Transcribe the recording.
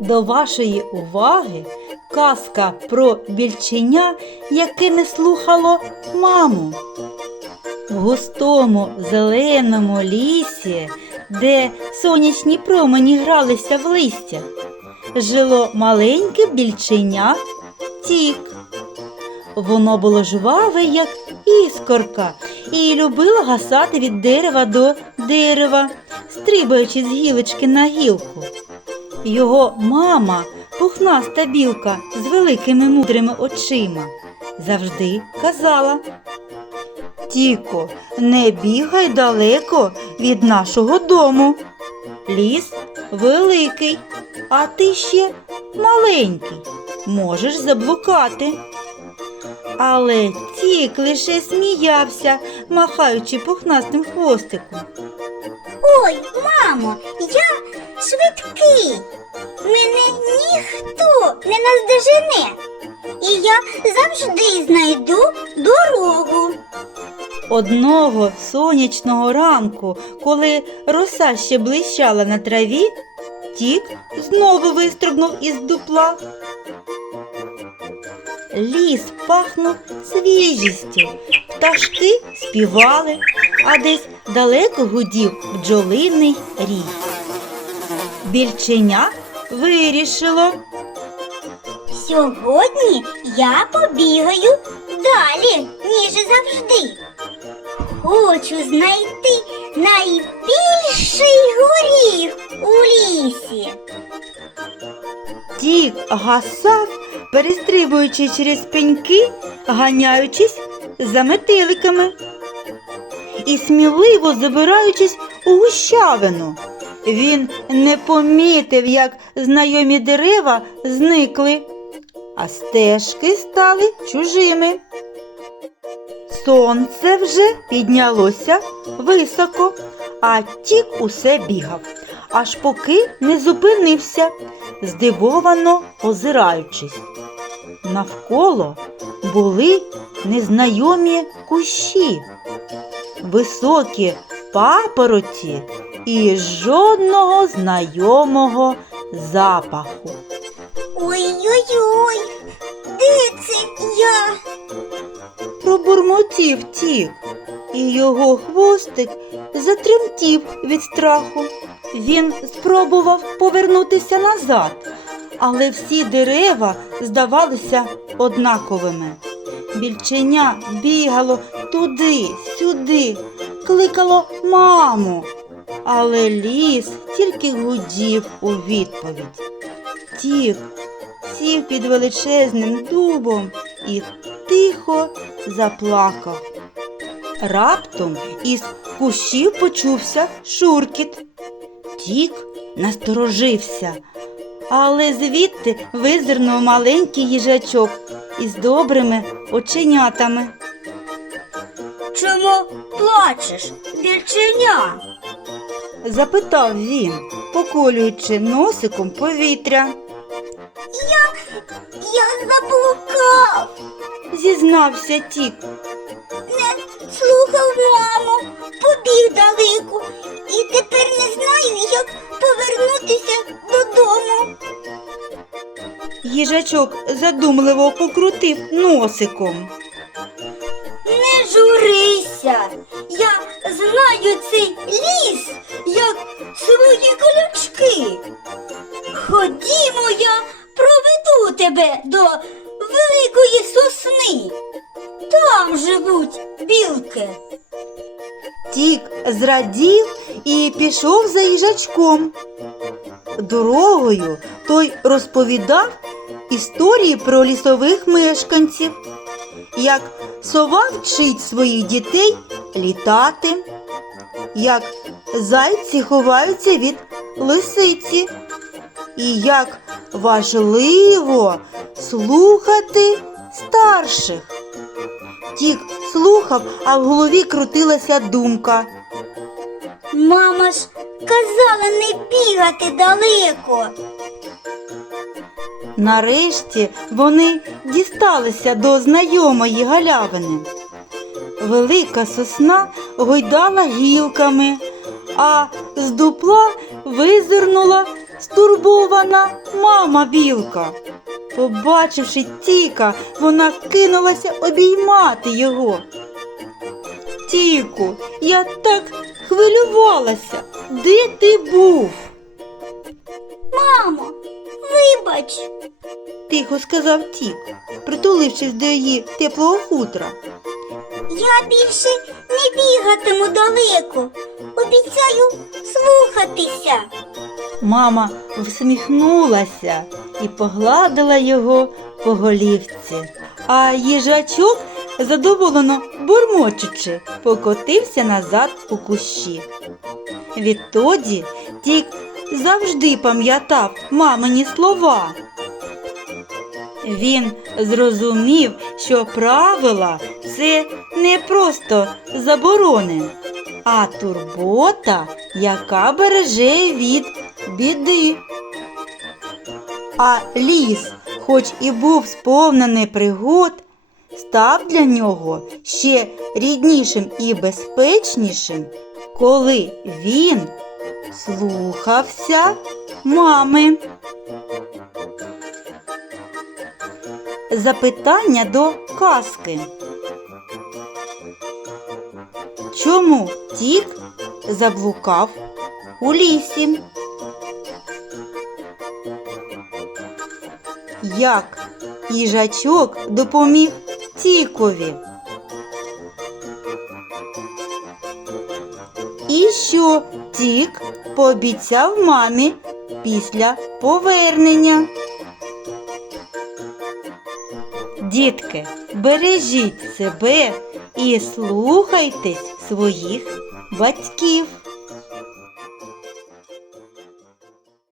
До вашої уваги казка про більченя, яке не слухало маму. В густому зеленому лісі, де сонячні промені гралися в листя, жило маленьке більченя тік. Воно було жваве, як іскорка, і любило гасати від дерева до дерева, стрибаючи з гілочки на гілку. Його мама, пухнаста білка з великими мудрими очима, завжди казала. Тіко, не бігай далеко від нашого дому. Ліс великий, а ти ще маленький, можеш заблукати. Але тік лише сміявся, махаючи пухнастим хвостиком. Ой, мамо, я швидкий. Мене ніхто не наздожене. І я завжди знайду дорогу. Одного сонячного ранку, коли роса ще блищала на траві, тік знову вистрибнув із дупла. Ліс пахнув свіжістю, пташки співали, а десь далеко гудів бджолиний рій. Більченя вирішило. Сьогодні я побігаю далі, ніж завжди. Хочу знайти найбільший горіх у лісі. Тік гасав, перестрибуючи через пеньки, ганяючись за метеликами і сміливо забираючись у гущавину. Він не помітив, як знайомі дерева зникли, а стежки стали чужими. Сонце вже піднялося високо, а тік усе бігав, аж поки не зупинився, здивовано озираючись. Навколо були незнайомі кущі, високі папороті і жодного знайомого запаху. Ой-ой-ой, де це я? Пробурмотів тік, і його хвостик затремтів від страху. Він спробував повернутися назад, але всі дерева здавалися однаковими. Більченя бігало туди, сюди, кликало маму, але ліс тільки гудів у відповідь. Тік сів під величезним дубом і тихо заплакав. Раптом із кущів почувся шуркіт. Тік насторожився, але звідти визирнув маленький їжачок із добрими оченятами. Чому плачеш, більченя? Запитав він, поколюючи носиком повітря. Я заблукав, Зізнався тік. не слухав маму, побіг далеко і тепер не знаю, як повернутися додому. Їжачок задумливо покрутив носиком. Не журися, я знаю цей ліс, свої колючки. Ходімо, я проведу тебе до великої сосни. Там живуть білки. Тік зрадів і пішов за їжачком. Дорогою той розповідав історії про лісових мешканців, як сова вчить своїх дітей літати, як зайці ховаються від лисиці, і як важливо слухати старших. Тік слухав, а в голові крутилася думка. Мама ж казала не бігати далеко. Нарешті вони дісталися до знайомої галявини. Велика сосна гойдала гілками, а з дупла визирнула стурбована мама білка. Побачивши тіка, вона кинулася обіймати його. Тіку, я так хвилювалася. Де ти був? Мамо, вибач. тихо сказав тік, притулившись до її теплого хутра. Я більше не бігатиму далеко. Обіцяю слухатися. Мама всміхнулася і погладила його по голівці, а їжачок, задоволено бурмочучи, покотився назад у кущі. Відтоді тік завжди пам'ятав мамині слова. Він зрозумів, що правила це не просто заборони, а турбота, яка береже від біди. А ліс, хоч і був сповнений пригод, став для нього ще ріднішим і безпечнішим, коли він слухався мами. Запитання до казки. Чому тік заблукав у лісі? Як їжачок допоміг тікові? І що тік пообіцяв мамі після повернення? Дітки, бережіть себе і слухайтесь своїх батьків.